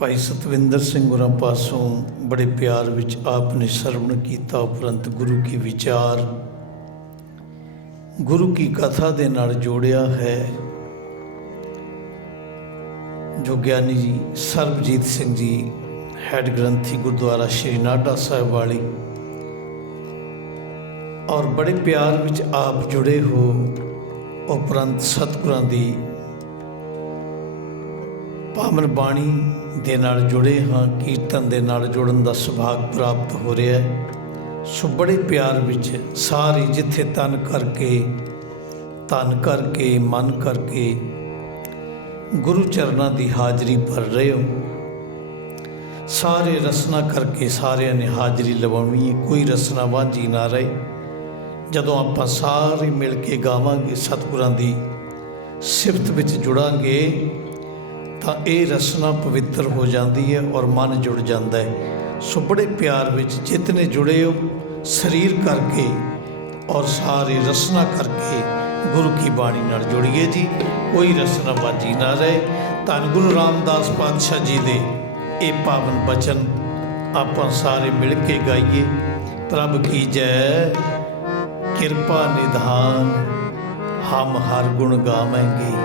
ਭਾਈ ਸਤਵਿੰਦਰ ਸਿੰਘ ਹੋਰਾਂ ਪਾਸੋਂ ਬੜੇ ਪਿਆਰ ਵਿੱਚ ਆਪ ਨੇ ਸਰਵਣ ਕੀਤਾ ਉਪਰੰਤ ਗੁਰੂ ਕੀ ਵਿਚਾਰ। ਗੁਰੂ ਕੀ ਕਥਾ ਦੇ ਨਾਲ ਜੋੜਿਆ ਹੈ। ਜੋ ਗਿਆਨੀ ਜੀ ਸਰਬਜੀਤ ਸਿੰਘ ਜੀ, ਹੈਡ ਗ੍ਰੰਥੀ ਗੁਰਦੁਆਰਾ ਸ਼੍ਰੀ ਨਾਢਾ ਸਾਹਿਬ ਵਾਲੀ ਔਰ ਬੜੇ ਪਿਆਰ ਵਿੱਚ ਆਪ ਜੁੜੇ ਹੋ ਉਪਰੰਤ ਸਤਿਗੁਰਾਂ ਦੀ ਪਾਵਨ ਬਾਣੀ ਦੇ ਨਾਲ ਜੁੜੇ ਹਾਂ, ਕੀਰਤਨ ਦੇ ਨਾਲ ਜੁੜਨ ਦਾ ਸੁਭਾਗ ਪ੍ਰਾਪਤ ਹੋ ਰਿਹਾ ਹੈ। ਸੋ ਬੜੇ ਪਿਆਰ ਵਿੱਚ ਸਾਰੇ ਜਿੱਥੇ ਤਨ ਕਰਕੇ ਤਨ ਕਰਕੇ, ਮਨ ਕਰਕੇ ਗੁਰੂ ਚਰਨਾਂ ਦੀ ਹਾਜ਼ਰੀ ਭਰ ਰਹੇ ਹੋ। ਸਾਰੇ ਰਸਨਾ ਕਰਕੇ ਸਾਰਿਆਂ ਨੇ ਹਾਜ਼ਰੀ ਲਵਾਉਣੀ ਹੈ, ਕੋਈ ਰਸਨਾ ਵਾਂਝੀ ਨਾ ਰਹੇ। ਜਦੋਂ ਆਪਾਂ ਸਾਰੇ ਮਿਲ ਕੇ ਗਾਵਾਂਗੇ, ਸਤਿਗੁਰਾਂ ਦੀ ਸਿਫਤ ਵਿੱਚ ਜੁੜਾਂਗੇ ਤਾਂ ਇਹ ਰਸਨਾ ਪਵਿੱਤਰ ਹੋ ਜਾਂਦੀ ਹੈ ਔਰ ਮਨ ਜੁੜ ਜਾਂਦਾ ਹੈ। ਸੋ ਬੜੇ ਪਿਆਰ ਵਿੱਚ ਜਿਤਨੇ ਜੁੜੇ ਹੋ, ਸਰੀਰ ਕਰਕੇ ਔਰ ਸਾਰੇ ਰਸਨਾ ਕਰਕੇ ਗੁਰੂ ਕੀ ਬਾਣੀ ਨਾਲ ਜੁੜੀਏ ਜੀ। ਕੋਈ ਰਸਨਾ ਬਾਜੀ ਨਾ ਰਹੇ। ਧੰਨ ਗੁਰੂ ਰਾਮਦਾਸ ਪਾਤਸ਼ਾਹ ਜੀ ਦੇ ਇਹ ਪਾਵਨ ਬਚਨ ਆਪਾਂ ਸਾਰੇ ਮਿਲ ਕੇ ਗਾਈਏ। ਪ੍ਰਭ ਕੀ ਜੈ, ਕਿਰਪਾ ਨਿਧਾਨ, ਹਮ ਹਰ ਗੁਣ ਗਾਵਾਂਗੇ।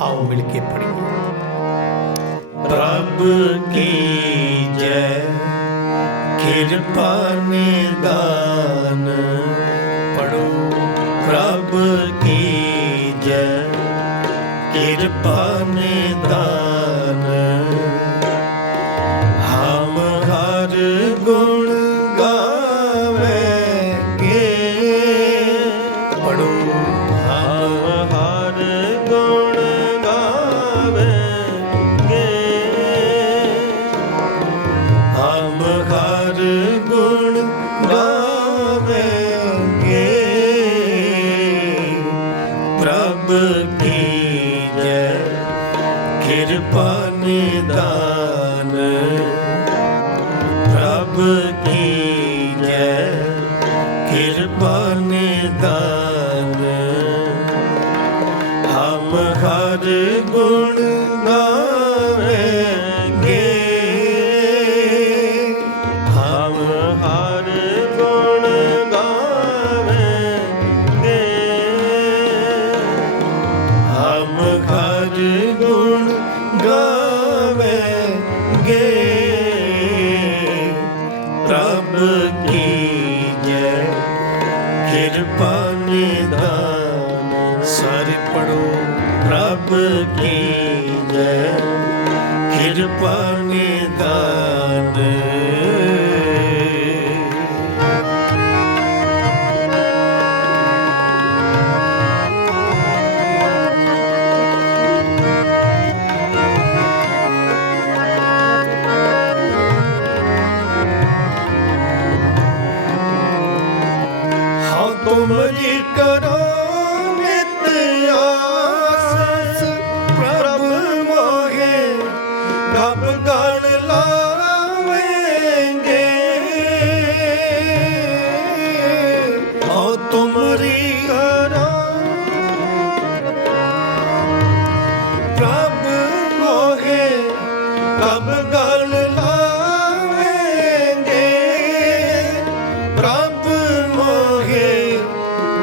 ਆਓ ਮਿਲ ਕੇ ਪੜੀਏ ਪ੍ਰਭ ਕੀ ਜੈ? ਕਿਰਪਾ ਨਿਦਾਨ ਪੜੋ ਪ੍ਰਭ ਕੀ ਜੈ? ਕਿਰਪਾ ਨਿਦਾਨ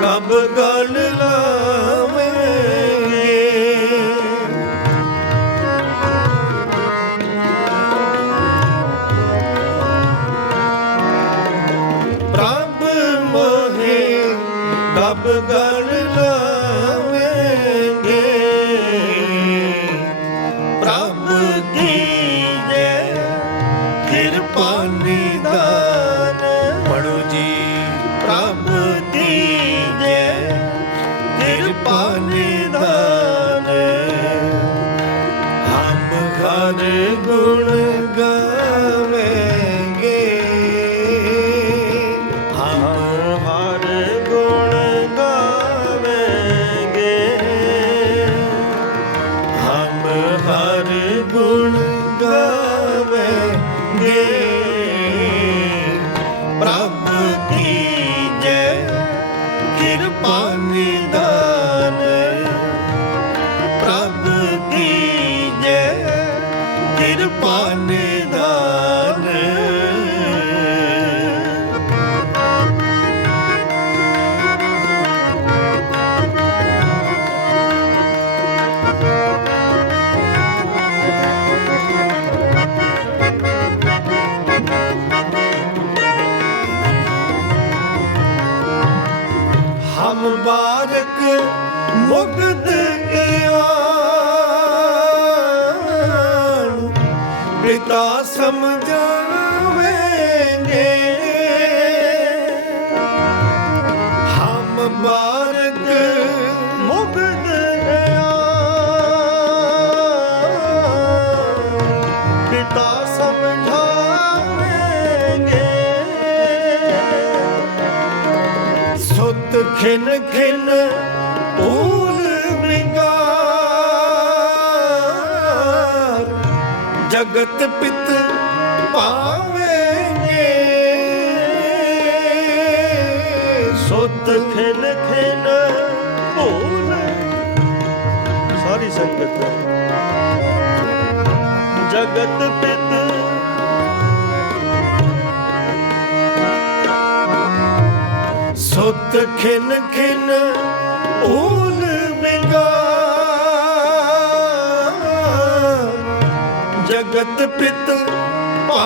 Gambagala. ਖਿਨ ਖਿਨ ਊਲ ਵਿਕਾਰ। ਜਗਤ ਪਿਤ ਪਾਵੇਂਗੇ। ਸੁਤ ਖਿਨ ਖਿਨ ਊਲ ਸਾਰੀ ਸੰਗਤ। ਜਗਤ ਪਿਤ ਸੁੱਤ ਖਿਨ ਖਿਨ ਊਨ ਬਿਗਾ ਜਗਤ ਪਿਤ ਪਾ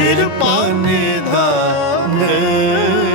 ਕਿਰਪਾਨੇ ਦਾ ਨੇ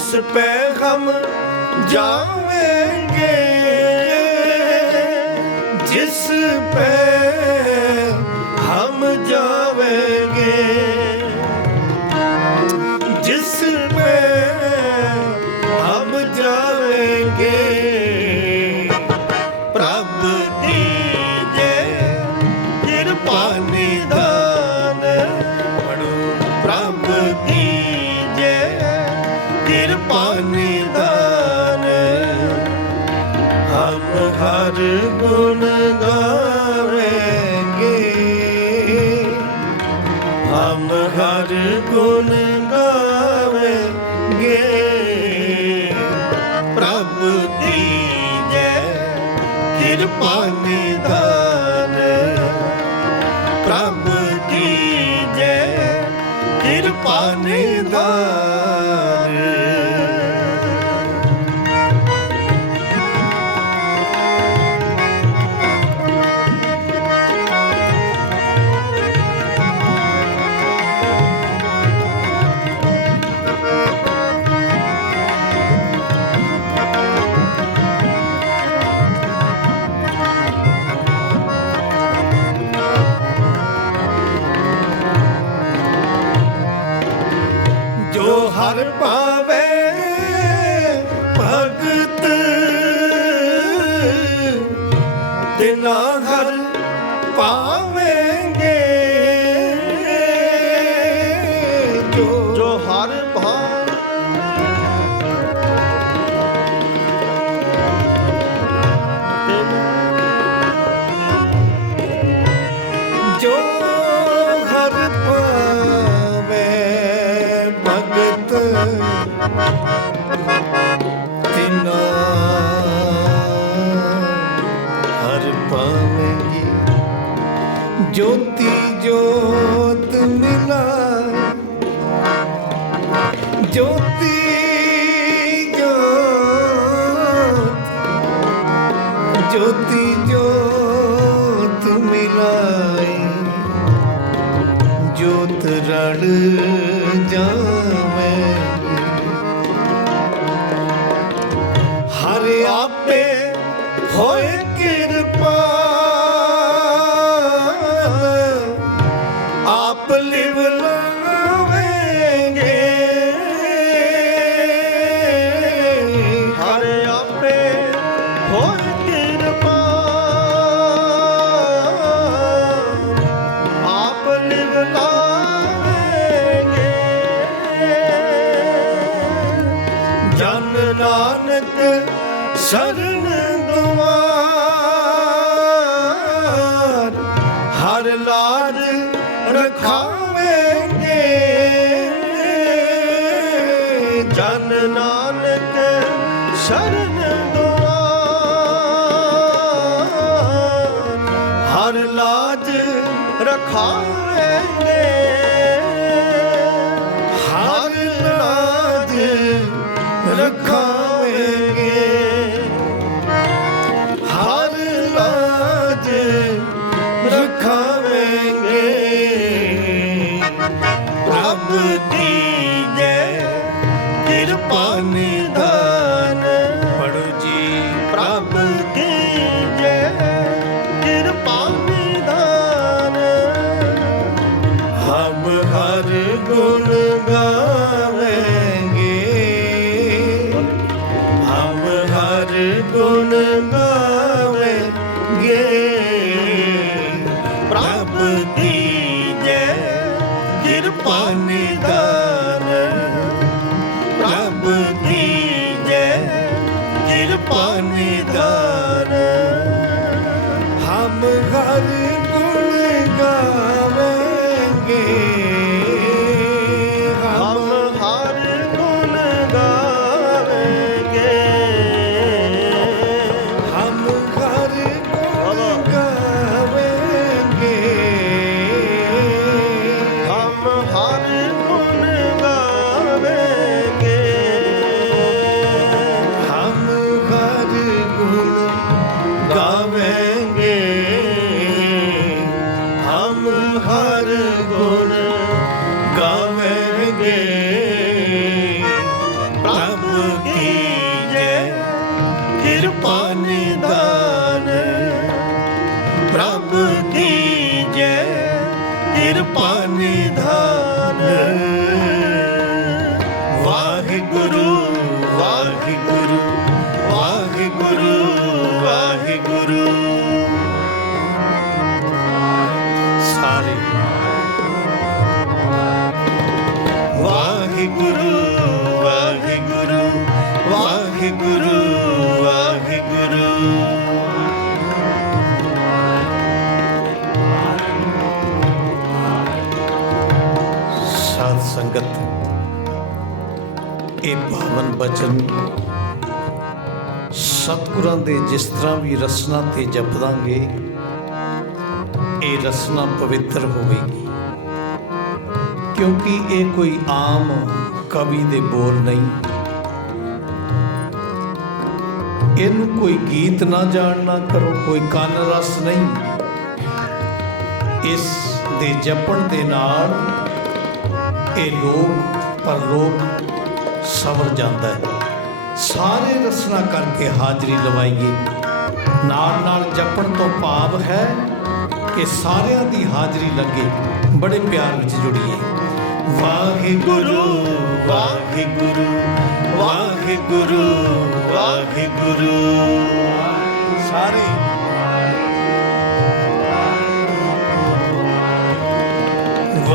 ਇਸ ਪੈ ਗਮ ਹਰ ਗੁਣ ਗਾਵੇਂਗੇ। ਹਮ ਹਰ ਗੁਣ ਚੜ ਜਾਵੇਂ। ਹਰ ਆਪੇ ਹੋਏ ਰਖਾਵੇਂਗੇ। ਜਨ ਨਾਨਕ ਸ਼ਰਨ ਦੁਆਰ ਹਰ ਲਾਜ ਰਖਾਵੇ পানি ধা ਇਹ ਪਾਵਨ ਬਚਨ ਸਤਿਗੁਰਾਂ ਦੇ ਜਿਸ ਤਰ੍ਹਾਂ ਵੀ ਰਸਨਾ ਤੇ ਜਪਦਾਂਗੇ, ਇਹ ਰਸਨਾ ਪਵਿੱਤਰ ਹੋਵੇਗੀ। ਕਿਉਂਕਿ ਇਹ ਕੋਈ ਆਮ ਕਵੀ ਦੇ ਬੋਲ ਨਹੀਂ। ਇਹਨੂੰ ਕੋਈ ਗੀਤ ਨਾ ਜਾਣਨਾ ਕਰੋ, ਕੋਈ ਕੰਨ ਰਸ ਨਹੀਂ। ਇਸ ਦੇ ਜਪਣ ਦੇ ਨਾਲ ਇਹ ਲੋਕ, ਪਰਲੋਕ ਸਵਰ ਜਾਂਦਾ ਹੈ। ਸਾਰੇ ਰਸਨਾ ਕਰਕੇ ਹਾਜ਼ਰੀ ਲਵਾਈਏ। ਨਾਲ ਨਾਲ ਜਪਣ ਤੋਂ ਭਾਵ ਹੈ ਕਿ ਸਾਰਿਆਂ ਦੀ ਹਾਜ਼ਰੀ ਲੱਗੇ, ਬੜੇ ਪਿਆਰ ਵਿੱਚ ਜੁੜੀਏ। ਵਾਹਿਗੁਰੂ ਵਾਹਿਗੁਰੂ ਵਾਹਿਗੁਰੂ ਵਾਹਿਗੁਰੂ। ਸਾਰੇ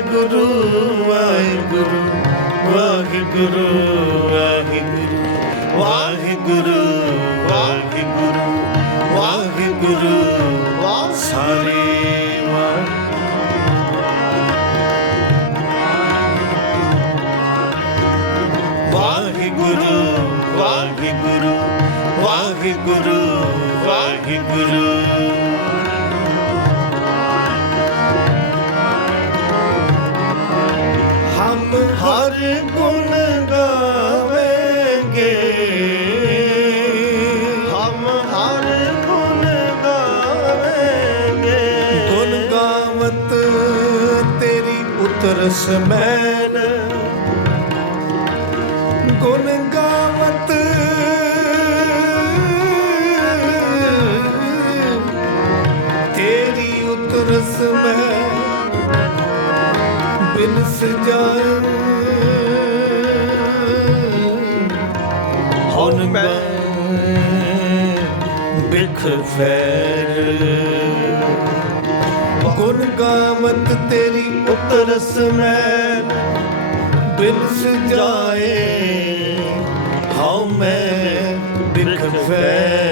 ਵਾਹਿਗੁਰੂ ਵਾਹਿਗੁਰੂ ਵਾਹਿਗੁਰੂ ਵਾਹਿਗੁਰੂ ਵਾਹਿਗੁਰੂ ਵਾਹਿਗੁਰੂ ਵਾਹਿਗੁਰੂ ਵਾਹ। ਵਾਹਿਗੁਰੂ ਵਾਹਿਗੁਰੂ ਵਾਹਿਗੁਰੂ ਵਾਹਿਗੁਰੂ ਤੇਰੀ ਉਤਰ ਸਮੈਨ ਗੁਣ ਗਾਵਤ। ਤੇਰੀ ਉਤਰ ਸਮੈਨ ਬਿਨ ਸਜਾਏ ਹੁਣ ਮੈਂ ਬਿਖ ਫੈਰ। ਗੁਣ तरस में बिरस जाए हम मैं बिख फैल